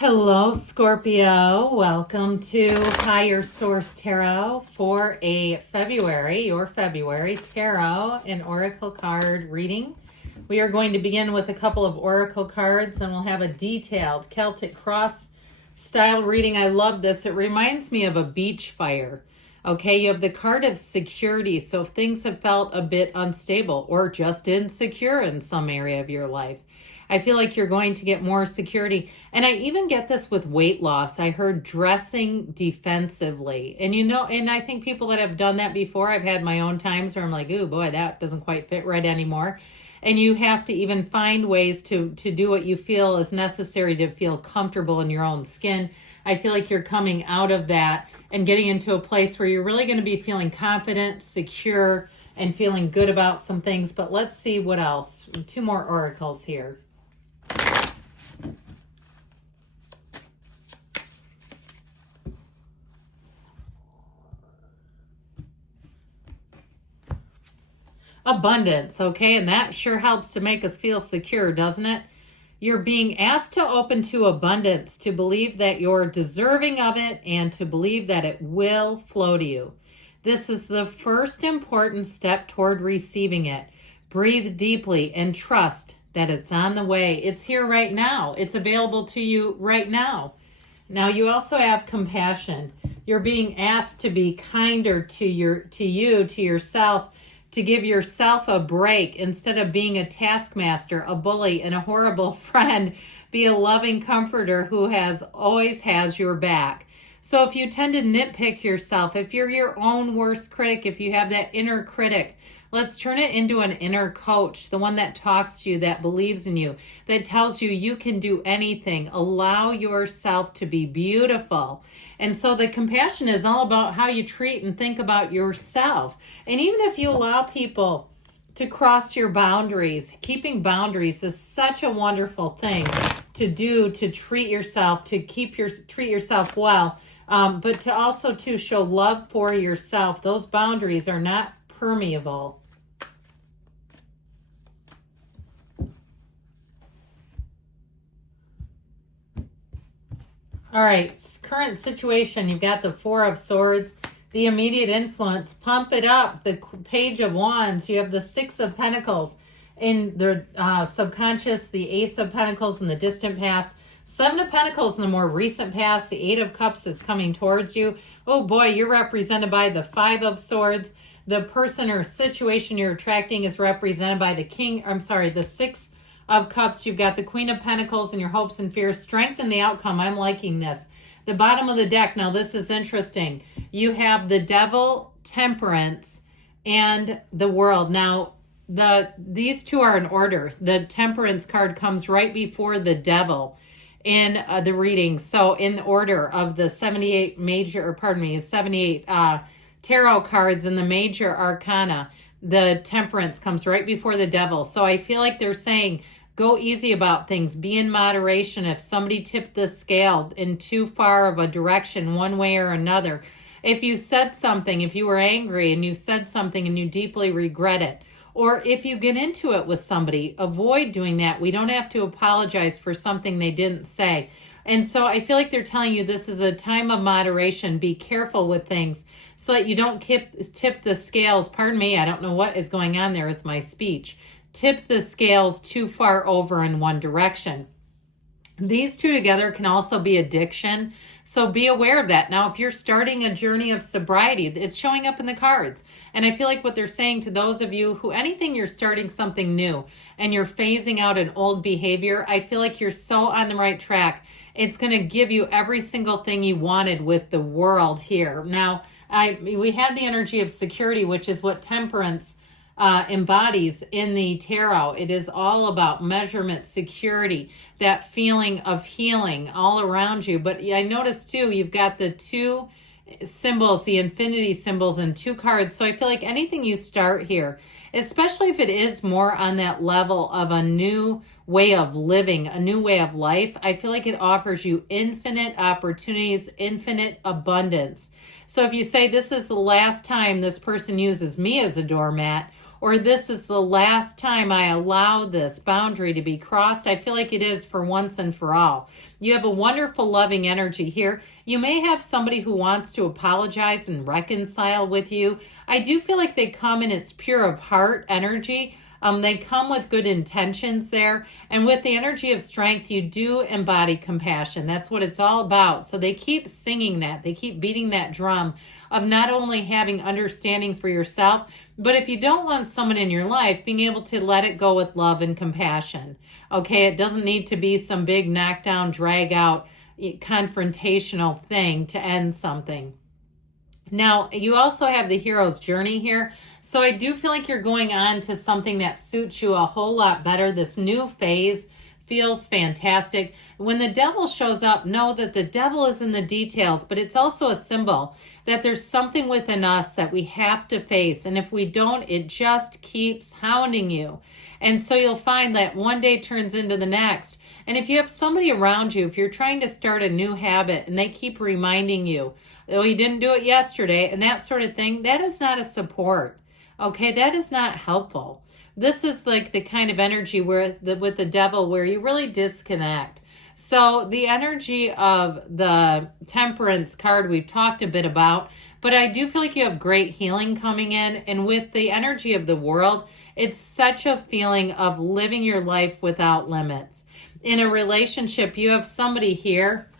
Hello, Scorpio. Welcome to Higher Source Tarot for a your February tarot and oracle card reading. We are going to begin with a couple of oracle cards and we'll have a detailed Celtic cross style reading. I love this. It reminds me of a beach fire. Okay, you have the card of security. So if things have felt a bit unstable or just insecure in some area of your life, I feel like you're going to get more security. And I even get this with weight loss. I heard dressing defensively. And and I think people that have done that before, I've had my own times where I'm like, ooh, boy, that doesn't quite fit right anymore. And you have to even find ways to do what you feel is necessary to feel comfortable in your own skin. I feel like you're coming out of that and getting into a place where you're really going to be feeling confident, secure, and feeling good about some things. But let's see what else. 2 more oracles here. Abundance, okay? And that sure helps to make us feel secure, doesn't it? You're being asked to open to abundance, to believe that you're deserving of it, and to believe that it will flow to you. This is the first important step toward receiving it. Breathe deeply and trust that it's on the way. It's here right now. It's available to you right now. Now you also have compassion. You're being asked to be kinder to yourself, to give yourself a break instead of being a taskmaster, a bully, and a horrible friend. Be a loving comforter who always has your back. So if you tend to nitpick yourself, if you're your own worst critic, if you have that inner critic, let's turn it into an inner coach, the one that talks to you, that believes in you, that tells you you can do anything. Allow yourself to be beautiful. And so the compassion is all about how you treat and think about yourself. And even if you allow people to cross your boundaries, keeping boundaries is such a wonderful thing to do, to treat yourself, to treat yourself well, but to also to show love for yourself. Those boundaries are not permeable. All right, current situation, you've got the 4 of Swords, the immediate influence, pump it up, the Page of Wands, you have the 6 of Pentacles in the subconscious, the Ace of Pentacles in the distant past, 7 of Pentacles in the more recent past, the 8 of Cups is coming towards you. Oh boy, you're represented by the 5 of Swords. The person or situation you're attracting is represented by the 6 of Cups. You've got the Queen of Pentacles and your hopes and fears. Strengthen the outcome. I'm liking this. The bottom of the deck. Now this is interesting. You have the Devil, Temperance, and the World. Now these 2 are in order. The Temperance card comes right before the Devil in the reading. So in order of the 78 tarot cards in the major arcana, the Temperance comes right before the Devil. So I feel like they're saying, go easy about things. Be in moderation. If somebody tipped the scale in too far of a direction, one way or another, if you said something, if you were angry and you said something and you deeply regret it, or if you get into it with somebody, avoid doing that. We don't have to apologize for something they didn't say. And so I feel like they're telling you this is a time of moderation. Be careful with things so that you don't tip the scales. Pardon me, I don't know what is going on there with my speech. Tip the scales too far over in one direction. These 2 together can also be addiction. So be aware of that. Now, if you're starting a journey of sobriety, it's showing up in the cards. And I feel like what they're saying to those of you who, anything you're starting something new and you're phasing out an old behavior, I feel like you're so on the right track. It's going to give you every single thing you wanted with the World here. Now, we had the energy of security, which is what Temperance embodies in the tarot. It is all about measurement, security, that feeling of healing all around you. But I noticed too, you've got the 2 symbols, the infinity symbols in 2 cards. So I feel like anything you start here, especially if it is more on that level of a new way of living, a new way of life, I feel like it offers you infinite opportunities, infinite abundance. So if you say this is the last time this person uses me as a doormat, or this is the last time I allow this boundary to be crossed. I feel like it is for once and for all. You have a wonderful, loving energy here. You may have somebody who wants to apologize and reconcile with you. I do feel like they come and it's pure of heart energy. They come with good intentions there. And with the energy of strength, you do embody compassion. That's what it's all about. So they keep singing that. They keep beating that drum of not only having understanding for yourself, but if you don't want someone in your life, being able to let it go with love and compassion. Okay, it doesn't need to be some big knockdown, drag out, confrontational thing to end something. Now, you also have the hero's journey here. So I do feel like you're going on to something that suits you a whole lot better. This new phase feels fantastic. When the devil shows up, know that the devil is in the details, but it's also a symbol that there's something within us that we have to face. And if we don't, it just keeps hounding you. And so you'll find that one day turns into the next. And if you have somebody around you, if you're trying to start a new habit and they keep reminding you, oh, you didn't do it yesterday and that sort of thing, that is not a support. Okay, that is not helpful. This is like the kind of energy where with the devil where you really disconnect. So the energy of the Temperance card we've talked a bit about, but I do feel like you have great healing coming in. And with the energy of the world, it's such a feeling of living your life without limits. In a relationship, you have somebody here.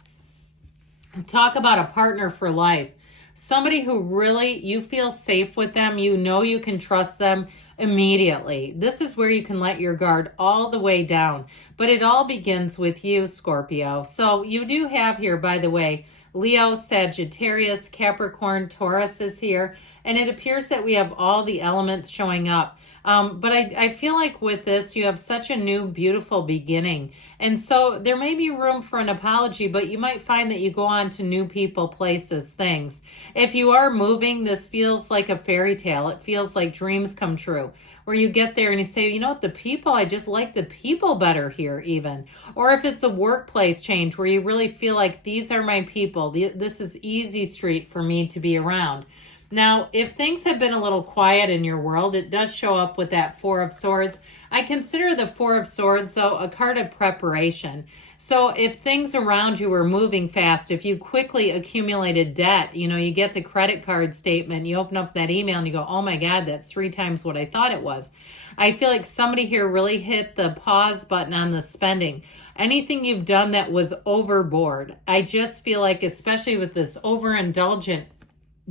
Talk about a partner for life. Somebody who really, you feel safe with them. You know you can trust them immediately. This is where you can let your guard all the way down. But it all begins with you, Scorpio. So you do have here, by the way, Leo, Sagittarius, Capricorn, Taurus is here. And it appears that we have all the elements showing up. But I feel like with this, you have such a new, beautiful beginning. And so there may be room for an apology, but you might find that you go on to new people, places, things. If you are moving, this feels like a fairy tale. It feels like dreams come true, where you get there and you say, you know what, the people, I just like the people better here even. Or if it's a workplace change where you really feel like these are my people, this is easy street for me to be around. Now, if things have been a little quiet in your world, it does show up with that Four of Swords. I consider the Four of Swords, though, a card of preparation. So if things around you are moving fast, if you quickly accumulated debt, you get the credit card statement, you open up that email and you go, oh my God, that's 3 times what I thought it was. I feel like somebody here really hit the pause button on the spending. Anything you've done that was overboard, I just feel like, especially with this overindulgent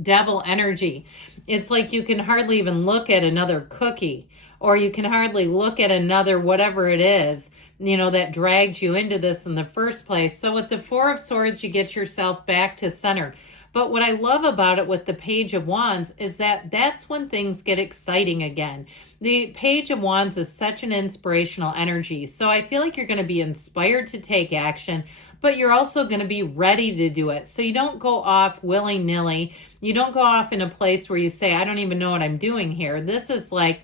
devil energy, it's like you can hardly even look at another cookie, or you can hardly look at another whatever it is, that dragged you into this in the first place. So with the Four of Swords, you get yourself back to center. But what I love about it with the Page of Wands is that that's when things get exciting again. The Page of Wands is such an inspirational energy. So I feel like you're going to be inspired to take action, but you're also going to be ready to do it. So you don't go off willy-nilly. You don't go off in a place where you say, I don't even know what I'm doing here. This is like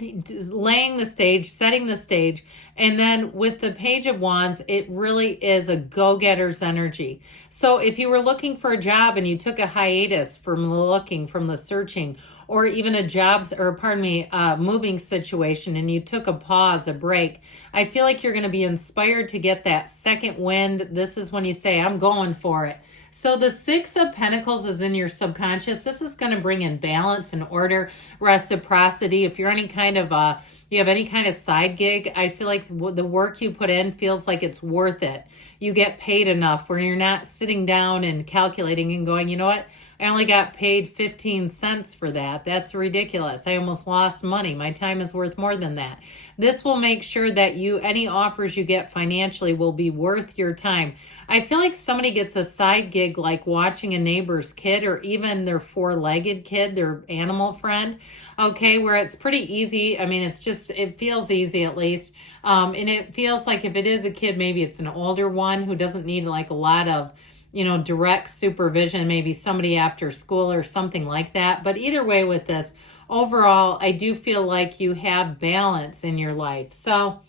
laying the stage, setting the stage. And then with the Page of Wands, it really is a go-getter's energy. So if you were looking for a job and you took a hiatus from the looking, from the searching, or even a moving situation and you took a pause, a break, I feel like you're going to be inspired to get that second wind. This is when you say, I'm going for it. So the Six of Pentacles is in your subconscious. This is going to bring in balance and order, reciprocity. If you're you have any kind of side gig, I feel like the work you put in feels like it's worth it. You get paid enough where you're not sitting down and calculating and going, you know what? I only got paid 15 cents for that. That's ridiculous. I almost lost money. My time is worth more than that. This will make sure that any offers you get financially will be worth your time. I feel like somebody gets a side gig like watching a neighbor's kid or even their 4-legged kid, their animal friend, okay, where it's pretty easy. I mean, it feels easy at least. And it feels like if it is a kid, maybe it's an older one who doesn't need like a lot of direct supervision, maybe somebody after school or something like that. But either way with this, overall, I do feel like you have balance in your life. So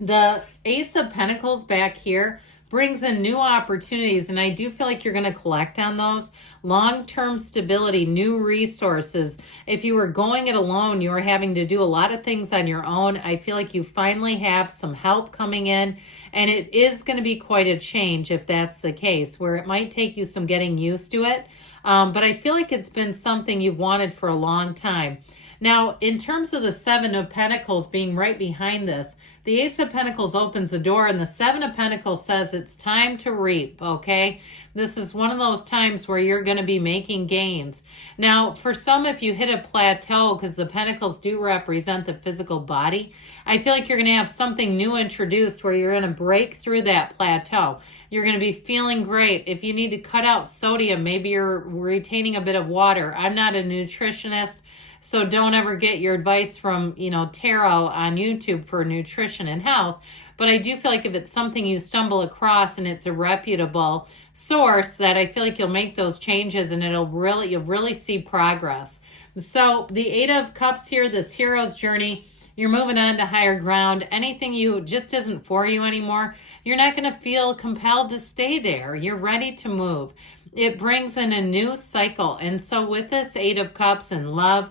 the Ace of Pentacles back here brings in new opportunities, and I do feel like you're going to collect on those. Long-term stability, new resources. If you were going it alone, you were having to do a lot of things on your own. I feel like you finally have some help coming in, and it is going to be quite a change if that's the case, where it might take you some getting used to it. But I feel like it's been something you've wanted for a long time. Now, in terms of the Seven of Pentacles being right behind this, the Ace of Pentacles opens the door, and the Seven of Pentacles says it's time to reap, okay? This is one of those times where you're going to be making gains. Now, for some, if you hit a plateau, because the Pentacles do represent the physical body, I feel like you're going to have something new introduced where you're going to break through that plateau. You're going to be feeling great. If you need to cut out sodium, maybe you're retaining a bit of water. I'm not a nutritionist, so don't ever get your advice from, tarot on YouTube for nutrition and health. But I do feel like if it's something you stumble across and it's a reputable source, that I feel like you'll make those changes and you'll really see progress. So the Eight of Cups here, this hero's journey, you're moving on to higher ground. Anything you just isn't for you anymore, you're not going to feel compelled to stay there. You're ready to move. It brings in a new cycle. And so with this Eight of Cups and love,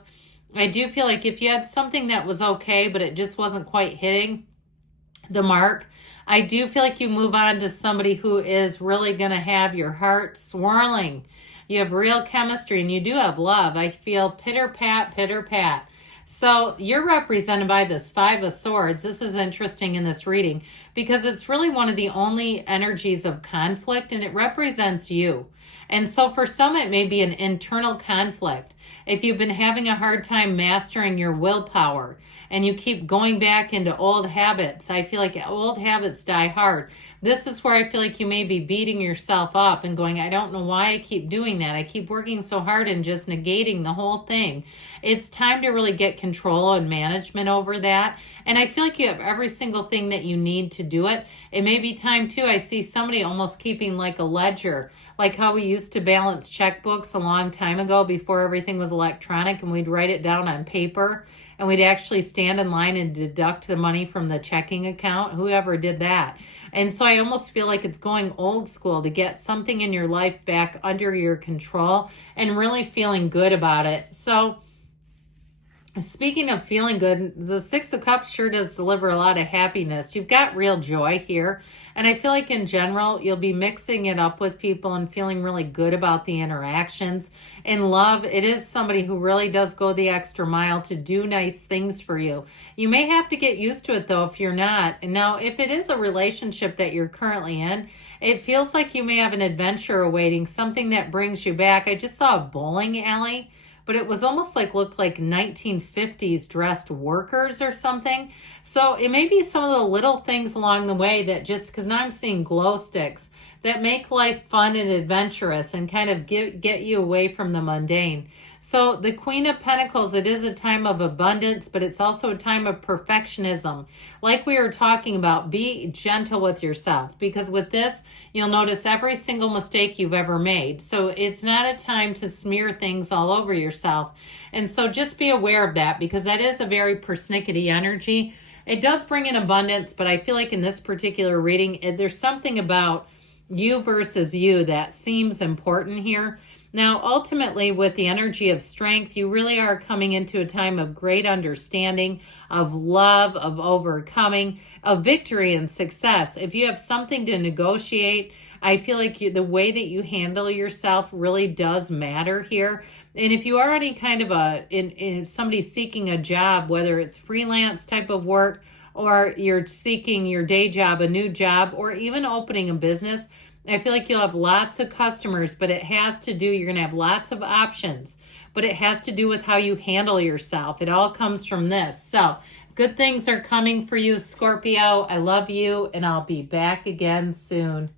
I do feel like if you had something that was okay, but it just wasn't quite hitting the mark, I do feel like you move on to somebody who is really going to have your heart swirling. You have real chemistry and you do have love. I feel pitter-pat, pitter-pat. So you're represented by this Five of Swords. This is interesting in this reading because it's really one of the only energies of conflict, and it represents you. And so for some, it may be an internal conflict. If you've been having a hard time mastering your willpower and you keep going back into old habits, I feel like old habits die hard. This is where I feel like you may be beating yourself up and going, I don't know why I keep doing that. I keep working so hard and just negating the whole thing. It's time to really get control and management over that. And I feel like you have every single thing that you need to do it. It may be time too. I see somebody almost keeping like a ledger, like how we used to balance checkbooks a long time ago before everything was electronic, and we'd write it down on paper and we'd actually stand in line and deduct the money from the checking account. Whoever did that. And so I almost feel like it's going old school to get something in your life back under your control and really feeling good about it. So speaking of feeling good, the Six of Cups sure does deliver a lot of happiness. You've got real joy here. And I feel like in general, you'll be mixing it up with people and feeling really good about the interactions. In love, it is somebody who really does go the extra mile to do nice things for you. You may have to get used to it though if you're not. And now, if it is a relationship that you're currently in, it feels like you may have an adventure awaiting, something that brings you back. I just saw a bowling alley, but it was almost like looked like 1950s dressed workers or something. So it may be some of the little things along the way that just, because now I'm seeing glow sticks that make life fun and adventurous and kind of get you away from the mundane. So the Queen of Pentacles, it is a time of abundance, but it's also a time of perfectionism. Like we were talking about, be gentle with yourself, because with this, you'll notice every single mistake you've ever made. So it's not a time to smear things all over yourself. And so just be aware of that, because that is a very persnickety energy. It does bring in abundance, but I feel like in this particular reading, there's something about you versus you that seems important here. Now, ultimately, with the energy of strength, you really are coming into a time of great understanding, of love, of overcoming, of victory and success. If you have something to negotiate, I feel like the way that you handle yourself really does matter here. And if you are any kind of somebody seeking a job, whether it's freelance type of work, or you're seeking your day job, a new job, or even opening a business, I feel like you'll have lots of customers, but it has to do, you're going to have lots of options, but it has to do with how you handle yourself. It all comes from this. So good things are coming for you, Scorpio. I love you, and I'll be back again soon.